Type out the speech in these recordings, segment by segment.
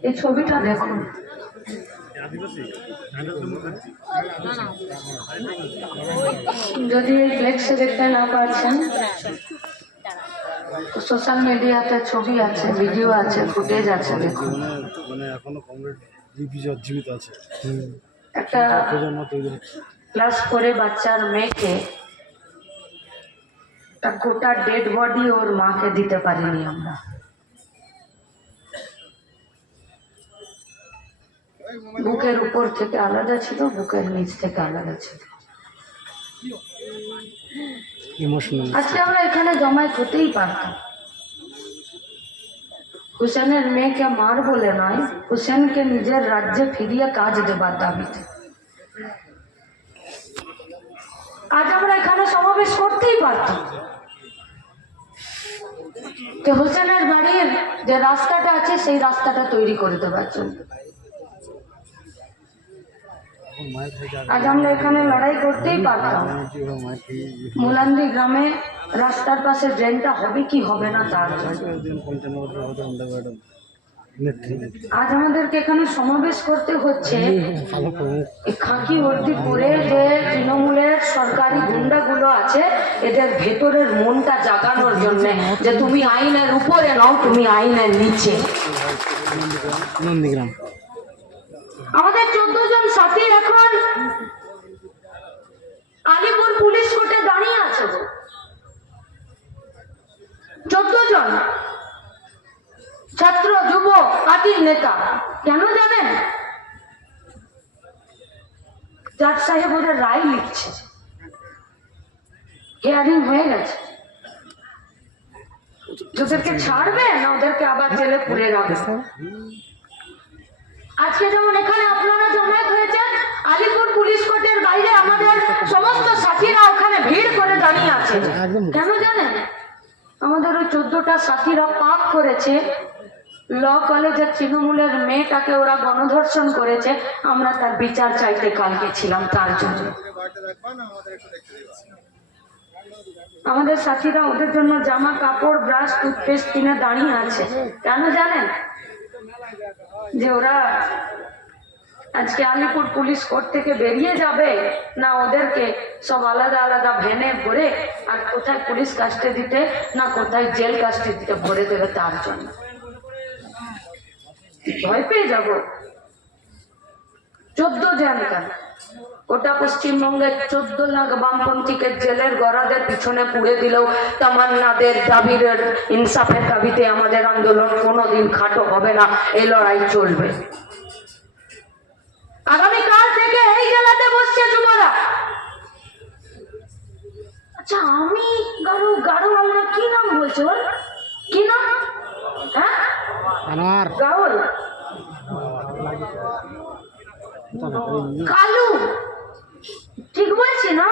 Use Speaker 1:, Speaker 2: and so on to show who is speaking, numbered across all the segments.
Speaker 1: এই ছবিটা দেখুন যদি এই ফ্লেক্সে দেখতে না পারছেন সোশ্যাল মিডিয়াতে ছবি আছে ভিডিও আছে ফুটেজ আছে, দেখুন।
Speaker 2: এখনও কমরেড জীবিত আছে
Speaker 1: একটা ক্লাস করে বাচ্চার মেয়েকে একটা গোটা ডেড বডি ওর মাকে দিতে পারিনি আমরা। বুকের উপর থেকে আলাদা ছিল বুকের নিচ থেকে আলাদা ছিল। আজকে আমরা এখানে জমায়েত হতেই পারতাম। হুসেনের মেয়েকে মার বলে নয় হুসেনকে নিজের রাজ্যে ফিরিয়ে কাজ দেবার দাবিতে। আজ আমরা এখানে সমাবেশ করতেই পারতাম। যে হোসেনের বাড়ির যে রাস্তাটা আছে সেই রাস্তাটা তৈরি করে দেওয়ার জন্য। আজ আমরা এখানে লড়াই করতেই পারতাম। মুলান্দি গ্রামে রাস্তার পাশে ড্রেনটা হবে কি হবে না তার আজ আমাদেরকে এখানে সমাবেশ করতে হচ্ছে। খাঁকি করে যে তৃণমূলের সরকারি গুন্ডাগুলো আছে, এদের ভেতরের মনটা জাগানোর জন্য যে তুমি আইনের উপরে নাও, তুমি আইনের নিচে।
Speaker 2: নন্দীগ্রাম।
Speaker 1: জন ছাত্র যুবক পার্টির নেতা কেন জানেন? জাজ সাহেব ওদের রায় লিখছে। হিয়ারিং হয়ে গেছে। ওদেরকে ছাড়বে না ওদেরকে আবার জেলে পুরে রাখবে? আজকে যেমন এখানে আপনারা জমায়েত হয়েছেন আলিপুর পুলিশ কোর্টের বাইরে আমাদের সমস্ত সাথীরা ওখানে ভিড় করে দাঁড়িয়ে আছে। কেন জানেন? আমাদের ওই চোদ্দটা সাথীরা পাপ করেছে। ল কলেজের তৃণমূলের মেয়েটাকে ওরা গণধর্ষণ করেছে। আমরা তার বিচার চাইতে কালকে ছিলাম তার জন্য। আমাদের সাথীরা ওদের জন্য জামা, কাপড়, ব্রাশ টুথপেস্ট কিনে দাঁড়িয়ে আছে। কেন জানেন? যে ওরা আজকে আলিপুর পুলিশ কোর্ট থেকে বেরিয়ে যাবে। না ওদেরকে সব আলাদা আলাদা ভ্যানে ভরে আর কোথায় পুলিশ কাস্টে দিতে, না কোথায় জেল কাস্টে দিতে ভরে দেবে তার জন্য। ভয় পেয়ে যাব। চোদ্দ জন কেন? গোটা পশ্চিমবঙ্গের চোদ্দ লাখ বামপন্থীকে জেলের গড়াদের পিছনে পুড়ে দিলেও তামান্নাদের দাবির ইনসাফের দাবিতে আমাদের আন্দোলন কোনোদিন খাটো হবে না। এই লড়াই চলবে। আগামীকাল থেকে এই জেলাতে বসছে যুবরা। আচ্ছা আমি আমরা কি নাম বলছো কি নাম? হ্যাঁ? গাউল কালু। ঠিক বলছি না?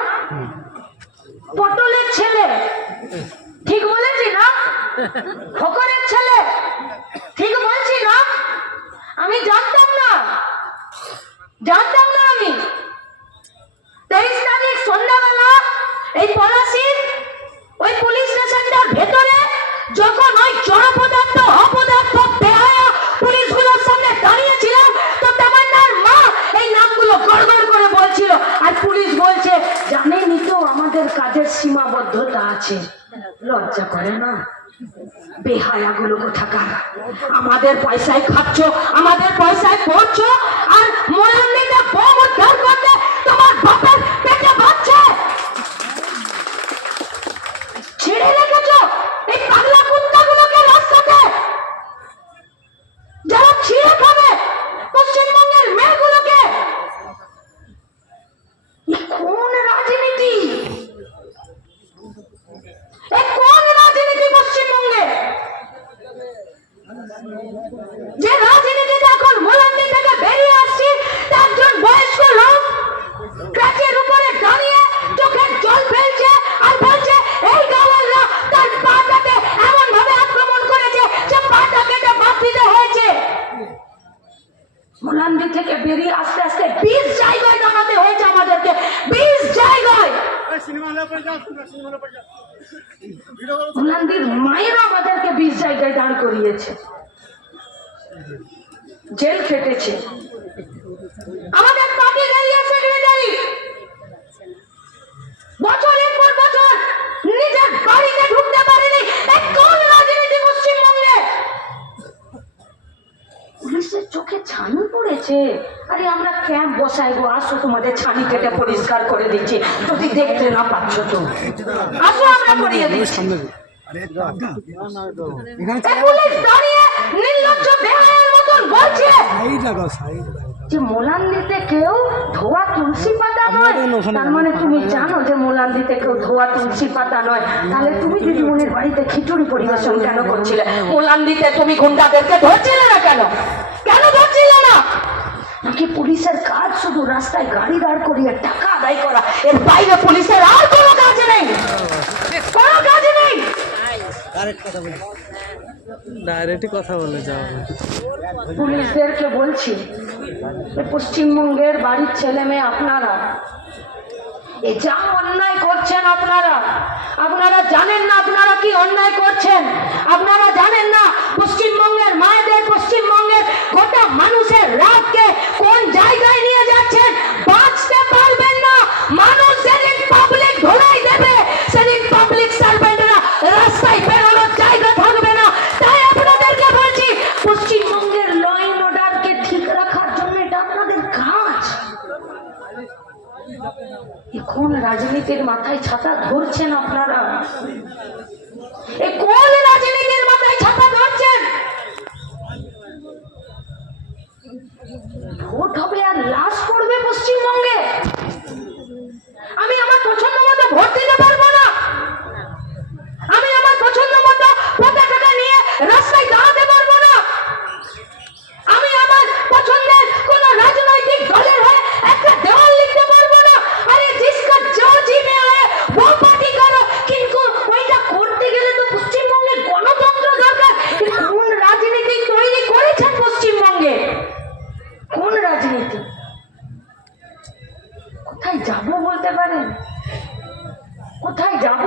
Speaker 1: পটলের ছেলে। ঠিক বলেছি না? ফকরের ছেলে। ঠিক বলছি না? আমি জানতাম জানতাম না আমি। তেইশ তারিখ সন্ধ্যাবেলা এই পলাশির ওই পুলিশ স্টেশনটার ভেতরে যখন ওই জড় পদার্থ অপদার্থ বেহায়া পুলিশগুলোর সামনে দাঁড়িয়েছিলাম, তো তামান্নার মা এই নামগুলো গড়গড় করে বলছিল। আর পুলিশ বলছে জানেনি তো আমাদের কাজের সীমাবদ্ধতা আছে। লজ্জা করে না? বেহায়াগুলো কোথাকার? আমাদের পয়সায় খাচ্ছ, আমাদের পয়সায় পড়ছো, আর মোলান্দিতে বোম উদ্ধার করতে তোমার বাপের পেটে বাচ্চা ছেড়ে রেখেছো এই পাগলা কুত্তাগুলোকে রাস্তাতে যারা ছিঁড়ে খাবে পশ্চিমবঙ্গের মেয়েগুলোকে এ কোন রাজনীতি এ কোন রাজনীতি পশ্চিমবঙ্গে যে রাজনীতিতে এখন মোলান্দি থেকে বেরিয়ে আসছি তার একজন বয়স্ক লোক ট্র্যাকের উপরে দাঁড়িয়ে চোখের জল ফেলছে আর বলছে এই গাওয়ালরা তার পাটাকে এমন ভাবে আক্রমণ করেছে যে পাটা কেটে বাদ দিতে হয়েছে মোলান্দি থেকে বেরিয়ে আস্তে আস্তে বিশ জায়গায় দাঁড়াতে হয়েছে আমাদেরকে বিশ জায়গায় মোলান্দির মায়েরা আমাদেরকে বিশ জায়গায় দাঁড় করিয়েছে জেল খেটেছে আমাদের পার্টি এরিয়া সেক্রেটারি বছরের পর বছর নিজের বাড়িতে ঢুকতে পারেনি এক কোন রাজনীতি পশ্চিমবঙ্গে পুলিশের চোখে ছানি পড়েছে আরে আমরা ক্যাম্প বসাই গো আসো তোমাদের ছানি কেটে পরিষ্কার করে দিচ্ছি। যদি দেখতে না পাচ্ছ তো। আসো আমরা করিয়ে দিচ্ছি। যে কেউ ধোয়া তুলসী পাতা নয়? তার মানে তুমি জানো যে মোলান কেউ ধোয়া তুলসী পাতা নয়। তাহলে তুমি দিদিমণির বাড়িতে খিচুড়ি পরিবেশন কেন করছিলে? মোলান্দিতে তুমি গুন্ডাদেরকে ধরছিলে না কেন? নাকি পুলিশের কাজ শুধু রাস্তায় গাড়ি দাঁড় করিয়ে টাকা আদায় করা। এর বাইরে পুলিশের আর কোনো কাজ নেই। কোনো কাজ নেই।
Speaker 2: ডাইরেক্টই কথা বলে। যাও।
Speaker 1: পুলিশদেরকে বলছি পশ্চিমবঙ্গের বাড়ির ছেলে মেয়ে আপনারা এ যা অন্যায় করছেন আপনারা আপনারা জানেন না আপনারা কি অন্যায় করছেন? আপনারা জানেন না পশ্চিমবঙ্গের মায়েদের কোন জায়গায় নিয়ে যাচ্ছেন? না। মানুষ জায়গা থাকবে না। তাই আপনাদেরকে বলছি, পশ্চিমবঙ্গের ল অ্যান্ড অর্ডারকে ঠিক রাখার জন্য এটা আপনাদের এখন রাজনীতির মাথায় ছাতা ধরছেন আপনারা। কোথায় যাব বলতে পারেন? কোথায় যাব?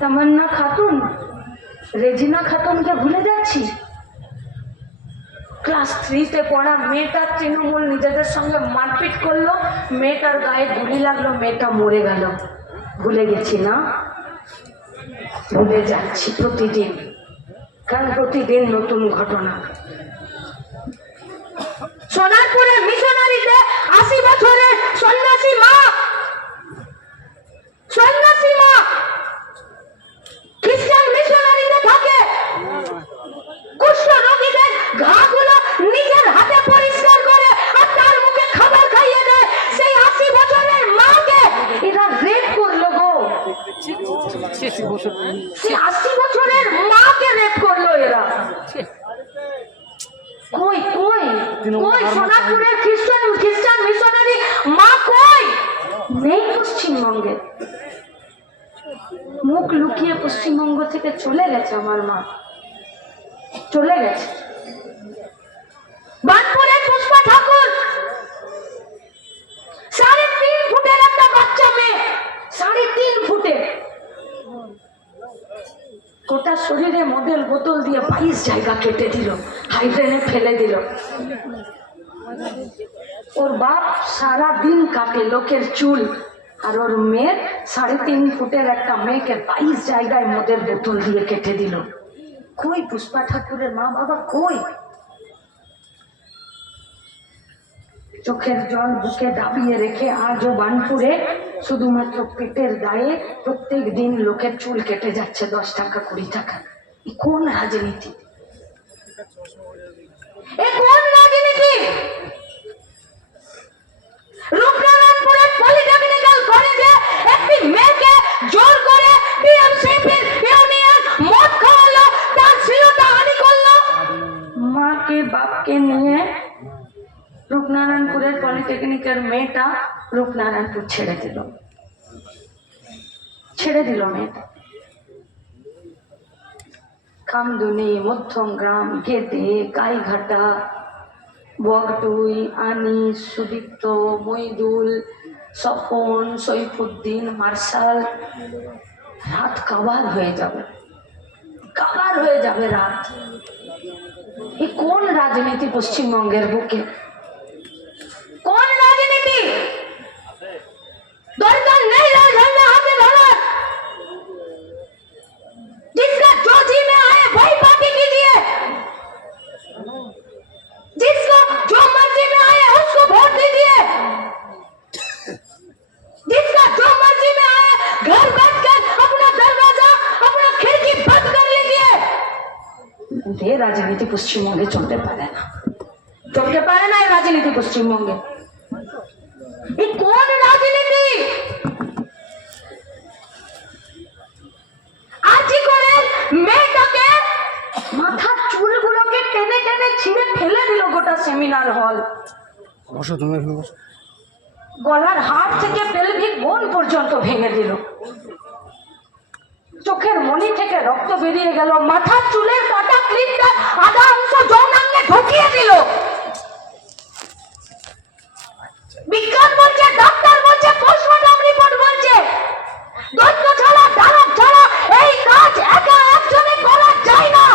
Speaker 1: তামান্না খাতুন, রেজিনা খাতুনকে ভুলে যাচ্ছি। ক্লাস থ্রিতে পড়া মেয়েটার তৃণমূল নিজেদের সঙ্গে মারপিট করল, মেয়েটার গায়ে গুলি লাগল, মেয়েটা মরে গেল। ভুলে গেছি না? ভুলে যাচ্ছি প্রতিদিন, কারণ প্রতিদিন নতুন ঘটনা। সোনারপুরে মিশনারিতে আশি বছরের সন্ন্যাসী মা। সন্ন্যাসী মা। খ্রিস্টান মিশনারিতে থাকে কুষ্ঠ রোগীদের ঘাগুলো নিজের হাতে পরিষ্কার করে আর তার মুখে খাবার খাইয়ে দেয় সেই আশি বছরের মাকে এরা রেপ করল গো সেই আশি বছরের মাকে রেপ করল এরা কই কই কই সোনাপুরের খ্রিস্টান খ্রিস্টান মিশনারি মা কই নেই পশ্চিমবঙ্গে মুখ লুকিয়ে পশ্চিমবঙ্গ থেকে চলে গেছে আমার মা চলে গেছে বানপুরের পুষ্পা ঠাকুর সাড়ে তিন ফুটের একটা বাচ্চা মেয়ে সাড়ে তিন ফুটে গোটা শরীরে মডেল বোতল দিয়ে বাইশ জায়গা কেটে দিল হাইড্রেনে ফেলে দিল। ওর বাপ সারা দিন কাটে লোকের চুল, আর ওর মেয়ের সাড়ে তিন ফুটের একটা মেয়েকে বাইশ জায়গায় মদের বোতল দিয়ে কেটে দিল। কই পুষ্পা ঠাকুরের মা বাবা কই? চোখের জল বুকে দাবিয়ে রেখে আজও বানপুরে, শুধুমাত্র পেটের দায়ে প্রত্যেক দিন লোকের চুল কেটে যাচ্ছে দশ টাকা, কুড়ি টাকা। কোন রাজনীতি? কোন রাজনীতি? রূপনারায়ণপুর ছেড়ে দিল। ছেড়ে দিল মেয়েটা। কামদুনি মধ্যম গ্রাম, গেদে, গাইঘাটা, বগটুই, আনিস, সুদীপ্ত, মইদুল স্বপন সৈফুদ্দিন, মার্শাল, রাত কাবার হয়ে যাবে। কাবার হয়ে যাবে রাত। এ কোন রাজনীতি পশ্চিমবঙ্গের বুকে? দরকার নেই লাল झंडा हाथे धरा जिसका जो जी में आए वही पार्टी कीजिए जिसको जो मर्जी में आए उसको वोट दीजिए जिसका जो मर्जी में आए घर बैठ कर अपना दरवाजा अपना खिड़की बंद कर लीजिए ये রাজনীতি পশ্চিমবঙ্গে চলতে পারে না চলতে পারে না এই রাজনীতি পশ্চিমবঙ্গে এই কোন রাজনীতি
Speaker 2: বসো
Speaker 1: গলার হাড় থেকে পেলভিক বোন পর্যন্ত ভেঙে দিল। চোখের মনি থেকে রক্ত বেরিয়ে গেল মাথার চুলের কাটা ক্লিপটা আধা অংশ যৌনাঙ্গে ঢুকিয়ে দিল। বিজ্ঞান বলছে ডাক্তার বলছে পোস্টমর্টম রিপোর্ট বলছে দৈত্য ছাড়া দানব ছাড়া এই কাজ একা একজনে করা যায় না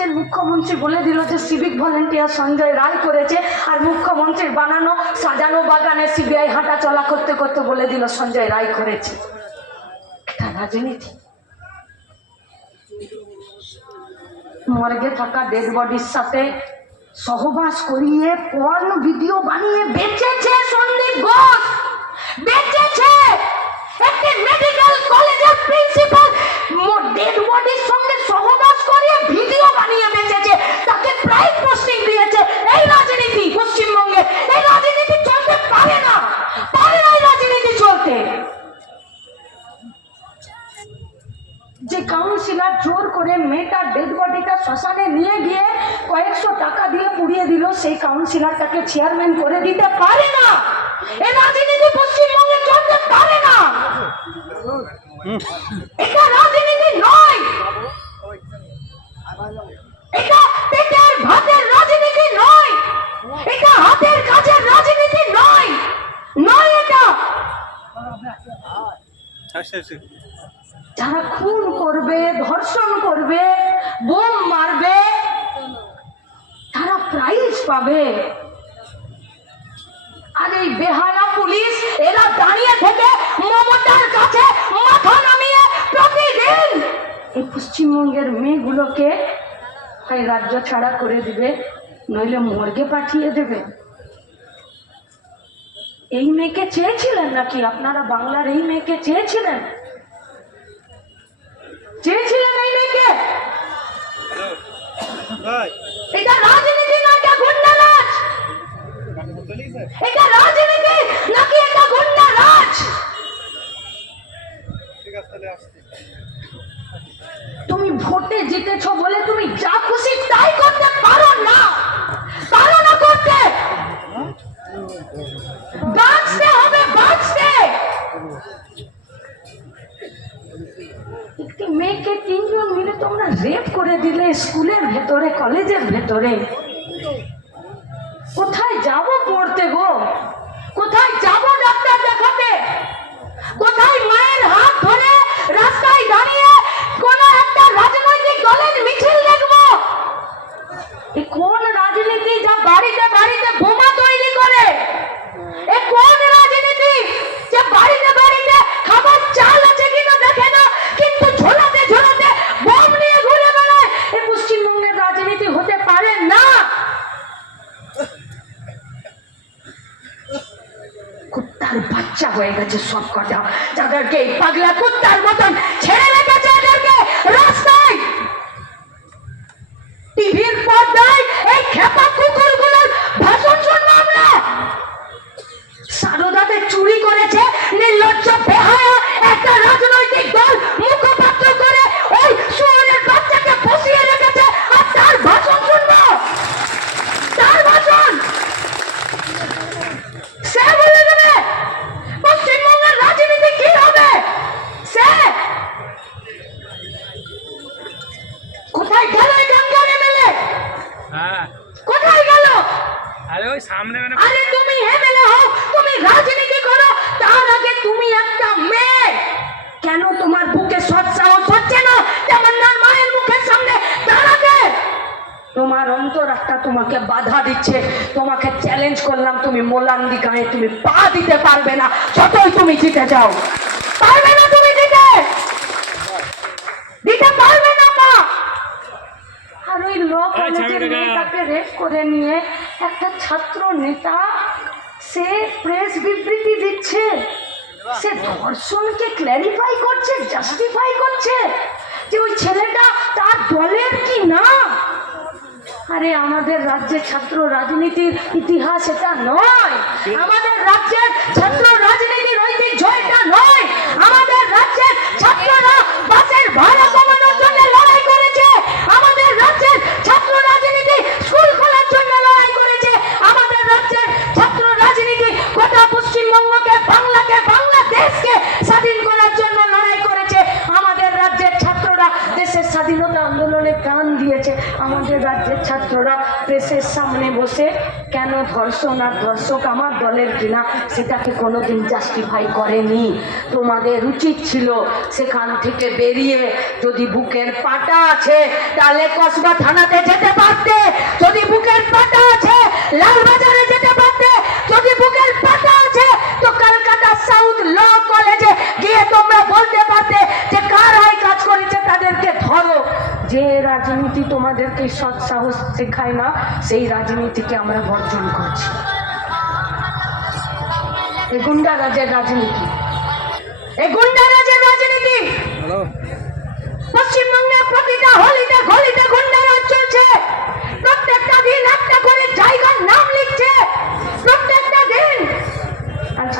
Speaker 1: রাজ্যের মুখ্যমন্ত্রী বলে দিল যে সিভিক ভলেন্টিয়ার সঞ্জয় রায় করেছে, আর মুখ্যমন্ত্রীর বানানো, সাজানো বাগানে সিবিআই হাঁটা চলা করতে করতে বলে দিল সঞ্জয় রায় করেছে। এটা রাজনীতি। মর্গে থাকা ডেড বডির সাথে সহবাস করিয়ে পর্ন ভিডিও বানিয়ে বেঁচেছে সন্দীপ ঘোষ। বেচেছে! একটি মেডিকেল কলেজের প্রিন্সিপাল ডেড বডির সঙ্গে সহবাস করিয়ে ভিডিও বানিয়ে বেচেছে তাকে প্রাইজ পোস্টিং দিয়েছে। এই রাজনীতি পশ্চিমবঙ্গে এই রাজনীতি চলতে পারে না পারে না এই রাজনীতি চলতে। যে কাউন্সিলর জোর করে মেয়েটার ডেড বডিটা শ্মশানে নিয়ে গিয়ে কয়েকশো টাকা দিয়ে পুড়িয়ে দিল সেই কাউন্সিলরটাকে চেয়ারম্যান করে দিতে পারে না। এ রাজনীতি পশ্চিমবঙ্গে চলতে পারে না এটা রাজনীতি নয় এটা পেটের ভাতের রাজনীতি নয় এটা হাতের কাজের রাজনীতি নয় নয় এটা যারা খুন করবে, ধর্ষণ করবে, বোম মারবে, তারা প্রাইজ পাবে। আর এই বেহায়া পুলিশ, এরা দাঁড়িয়ে থেকে মমতার কাছে মাথা নামিয়ে প্রতিদিন এই পশ্চিমবঙ্গের মেয়েগুলোকে হয় রাজ্য ছাড়া করে দিবে, নইলে মর্গে পাঠিয়ে দেবে। এই মেয়েকে চেয়েছিলেন নাকি? আপনারা বাংলার এই মেয়েকে চেয়েছিলেন? চেয়েছিলেন এই মেয়েকে? এটা রাজনীতি না এটা গুন্ডা রাজ এটা রাজনীতি নাকি এটা গুন্ডা রাজ তুমি ভোটে জিতেছ বলে তুমি যা খুশি তাই করতে পারো না পারো না করতে বাঁচতে হবে বাঁচতে একটি মেয়েকে তিনজন মিলে তোমরা রেপ করে দিলে স্কুলের ভেতরে কলেজের ভেতরে কোথায় যাব পড়তে গো কোথায় যাব ডাক্তার দেখাতে কোথায় মায়ের হাত ধরে রাস্তায় দাঁড়িয়ে কোন একটা রাজনৈতিক দলের মিছিল দেখব এ কোন রাজনীতি যা বাড়িতে বাড়িতে বোমা তৈরি করে এ কোন রাজনীতি যে বাড়িতে বাড়িতে খাবার চাল আছে কিনা দেখে না কিন্তু ঝোলাতে ঝোলাতে বোম নিয়ে ঘুরে বেড়ায় এ পশ্চিমবঙ্গের রাজনীতি হতে পারে না কুত্তার বাচ্চা হয়ে গেছে সব কটা যাদেরকে এই পাগলা কুত্তার মতন ছেড়ে রেখেছে এদেরকে, রাস্তায়। টিভির পর্দায় এই খেপা কুকুরগুলোর ভাষণ আমরা। সারদাতে চুরি করেছে নির্লজ্জ বেহায়া একটা রাজনৈতিক দল মুখপাত্র করে ওই বাচ্চাকে বসিয়ে রেখেছে আর তার ভাষণ তার ভাষণ বলে দেবে পশ্চিমবঙ্গের রাজনীতি কি হবে সে কোথায় গেল এই গঙ্গার এমএলএ
Speaker 3: হ্যাঁ
Speaker 1: কোথায় গেল
Speaker 3: আরে সামনে মানে
Speaker 1: আরে তুমি এমএলএ হও, তুমি রাজনীতি করো, তার আগে তুমি একটা মেয়ে। কেন তোমার বুকে সৎ সাহস হচ্ছে না? তেমন না মায়ের মুখের সামনে অন্তরাত্মা তোমাকে বাধা দিচ্ছে, তোমাকে চ্যালেঞ্জ করলাম, তুমি মোলান্দি গায়ে তুমি পা দিতে পারবে না, যতই তুমি জিতে যাও পারবে না তুমি দিতে দিতে পারবে না পা আর ওই ল কলেজের মেয়েটাকে রেপ করে নিয়ে একটা ছাত্র নেতা সে প্রেস বিবৃতি দিচ্ছে। সে ধর্ষণকে ক্ল্যারিফাই করছে জাস্টিফাই করছে যে ওই ছেলেটা তার দলের কি না? আরে আমাদের রাজ্যে ছাত্র রাজনীতির ইতিহাস এটা নয়। আমাদের রাজ্যের ছাত্র রাজনীতির ঐতিহ্য এটা নয়। আমাদের রাজ্যের ছাত্ররা বাসের ভাড়া কমানোর জন্য লড়াই করেছে আমাদের রাজ্যের ছাত্র রাজনীতি স্কুল খোলার জন্য লড়াই করেছে আমাদের রাজ্যের ছাত্র রাজনীতি গোটা পশ্চিমবঙ্গকে বাংলাকে বাংলাদেশকে স্বাধীন করার জন্য লড়াই করেছে। আমাদের রাজ্যের ছাত্ররা দেশের স্বাধীনতা আন্দোলনে প্রাণ দিয়েছে। আমাদের রাজ্যের ছাত্ররা প্রেসের সামনে বসে কেন ধর্ষণ আর ধর্ষক আমার দলের কিনা সেটাকে কোনোদিন জাস্টিফাই করেনি। তোমাদের উচিত ছিল সেখান থেকে বেরিয়ে যদি বুকের পাটা আছে, তাহলে কসবা থানাতে যেতে পারতে। যদি বুকের পাটা আছে, লালবাজারে যেতে পারতে। যদি বুকের সাউথ ল কলেজে গিয়ে তোমরা বলতে পারতে যে কার কাজ করেছে তাদেরকে ধরো। যে রাজনীতি তোমাদেরকে সৎ সাহস শেখায় না সেই রাজনীতিকে আমরা বর্জন করছি। এই গুন্ডা রাজের রাজনীতি। এই গুন্ডা রাজের রাজনীতি।
Speaker 2: হ্যালো।
Speaker 1: পশ্চিমবঙ্গের প্রতিটা হলিতে গলিতে গুন্ডারাজ চলছে। প্রত্যেকটা দিন একটা করে জায়গার নাম লিখছে প্রত্যেকটা দিন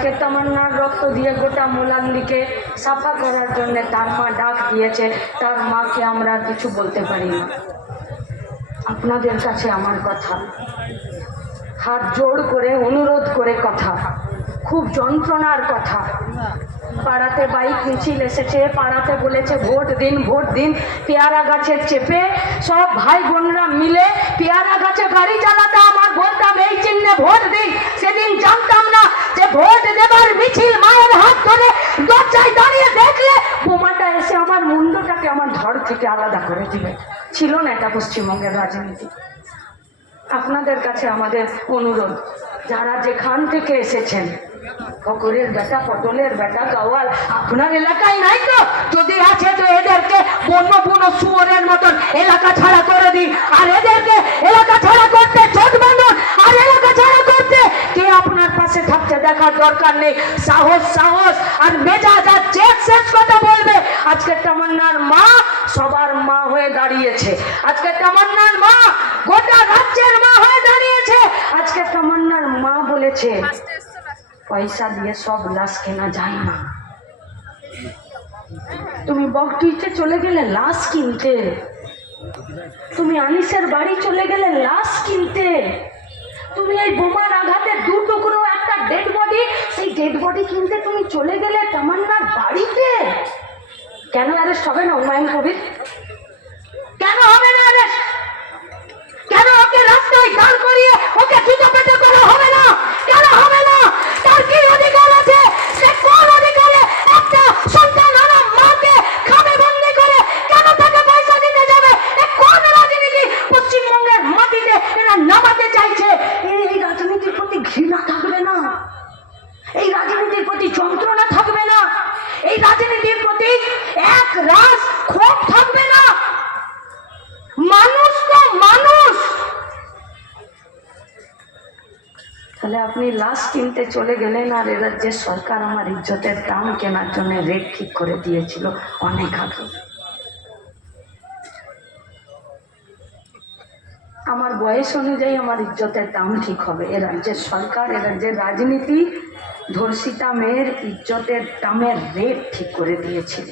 Speaker 1: আজকে তামান্নার রক্ত দিয়ে গোটা মোলান্দিকে সাফা করার জন্য তার মা ডাক দিয়েছে। তার মাকে আমরা কিছু বলতে পারি না। আপনাদের কাছে আমার কথা। হাত জোড় করে, অনুরোধ করে কথা। খুব যন্ত্রণার কথা। পাড়াতে বাইক, মিছিল এসেছে, পাড়াতে বলেছে, ভোট দিন ভোট দিন, পেয়ারা গাছে চেপে সব ভাই বোনরা মিলে পেয়ারা গাছে গাড়ি চালাতে আমার বলতাম এই চিহ্নে ভোট দিন। সেদিন জানতাম না যে ভোট দেবার মিছিল মায়ের হাত ধরে দরজায় দাঁড়িয়ে দেখলে বোমাটা এসে আমার মুন্ডটাকে আমার থেকে আলাদা করে দিবে। ছিল না এটা পশ্চিমবঙ্গের রাজনীতি। আপনাদের কাছে আমাদের অনুরোধ, যারা যেখান থেকে এসেছেন, ফকরের বেটা, পটলের বেটা, গাওয়াল, আপনার এলাকায় নাই তো? যদি আছে তো এদেরকে বন্য বন্য শুয়োরের মতন এলাকা ছাড়া করে দিন। আর এদেরকে এলাকা ছাড়া করতে চোট বাঁধন। আর এলাকা ছাড়া করতে কে আপনার পাশে থাকতে দেখার দরকার নেই? সাহস সাহস আর মেজাজ আর চেক শেষ কথা বলবে। আজকে তামান্নার মা সবার মা হয়ে দাঁড়িয়েছে। আজকে তামান্নার মা গোটা রাজ্যের মা হয়ে দাঁড়িয়েছে। আজকে তামান্নার মা বলেছে, পয়সা দিয়ে সব লাশ কেনা যায় না। তুমি বকটুইতে চলে গেলে লাশ কিনতে। তুমি আনিসের বাড়ি চলে গেলে লাশ কিনতে। তুমি এই বোমার আঘাতে দু টুকরো একটা ডেড বডি সেই ডেড বডি কিনতে তুমি চলে গেলে তামান্নার বাড়িতে? কেন অ্যারেস্ট হবে না, হুমায়ুন কবির? কেন হবে না অ্যারেস্ট কেন ওকে রাস্তায় দাঁড় করিয়ে ওকে জুতো পেতে করা হবে না কেন হবে না তার কি অধিকার আছে সে কোন অধিকারে একটা সন্তান হারা মাকে খাবে বন্দি করে কেন তাকে পয়সা দিতে যাবে এ কোন রাজনীতি পশ্চিমবঙ্গের মাটিতে এরা নামাতে চাইছে এই এই রাজনীতির প্রতি ঘৃণা থাকবে না এই রাজনীতির প্রতি যন্ত্রণা থাকবে না এই রাজনীতির প্রতি এক রাস ক্ষোভ থাকবে না মানুষ তো মানুষ তাহলে আপনি লাশ চলে গেলেন আর এ রাজ্যের সরকার আমার ইজ্জতের দাম কেনার জন্য রেট ঠিক করে দিয়েছিল অনেক আগে। আমার বয়স অনুযায়ী আমার ইজ্জতের দাম ঠিক হবে। এ রাজ্যের সরকার, এ রাজ্যের রাজনীতি, ধর্ষিতা মেয়ের ইজ্জতের দামের রেট ঠিক করে দিয়েছিল।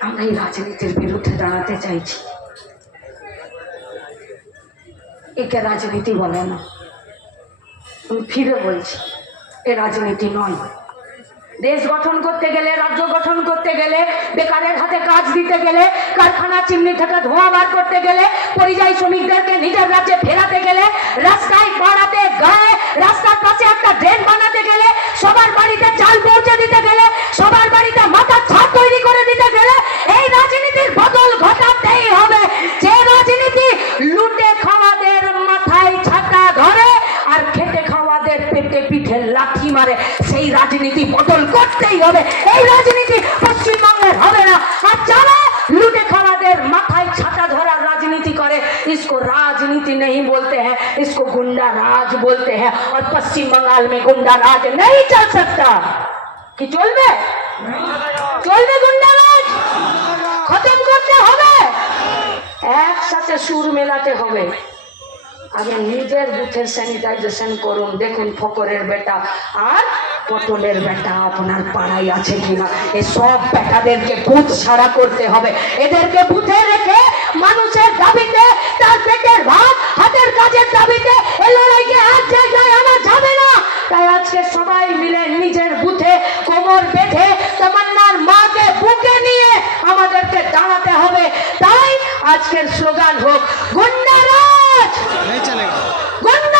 Speaker 1: আমরা এই রাজনীতির বিরুদ্ধে দাঁড়াতে চাইছি। একে রাজনীতি বলে না। আমি ফিরে বলছি, এ রাজনীতি নয়। দেশ গঠন করতে গেলে, রাজ্য গঠন করতে গেলে, বেকারের হাতে কাজ দিতে গেলে, কারখানা চিমনি থেকে ধোঁয়া বার করতে গেলে, পরিযায়ী শ্রমিকদেরকে নিজের রাজ্যে ফেরাতে গেলে, রাস্তায় পাড়াতে গায়ে, রাস্তার পাশে একটা ড্রেন বানাতে গেলে সবার করতেই হবে এই রাজনীতি পশ্চিমবঙ্গের হবে না আর যারা লুটে খাওয়াদের মাথায় ছাতা ধরার রাজনীতি করে इसको राजनीति नहीं बोलते हैं इसको गुंडा राज बोलते हैं और पश्चिम बंगाल में गुंडा राज नहीं चल सकता কি চলবে চলবে গুন্ডা রাজ খতম করতে হবে একসাথে সুর মেলাতে হবে আগে নিজের বুথের স্যানিটাইজেশন করুন দেখুন ফকরের বেটা আর পটলের বেটা আপনার পাড়ায় আছে কিনা? এ সব বেটাদেরকে বুথ সারা করতে হবে। এদেরকে বুথে রেখে মানুষের দাবিতে তার পেটের ভাত হাতের কাজের দাবিতে এ লড়াইকে এক জায়গায় আনা যাবে না। তাই আজকে সবাই মিলে নিজের বুথে কোমর বেঁধে তমান্নার মাকে বুকে নিয়ে আমাদেরকে দাঁড়াতে হবে। তাই আজকের স্লোগান হোক গুন্ডারাজ!
Speaker 2: গুন্ডারাজ!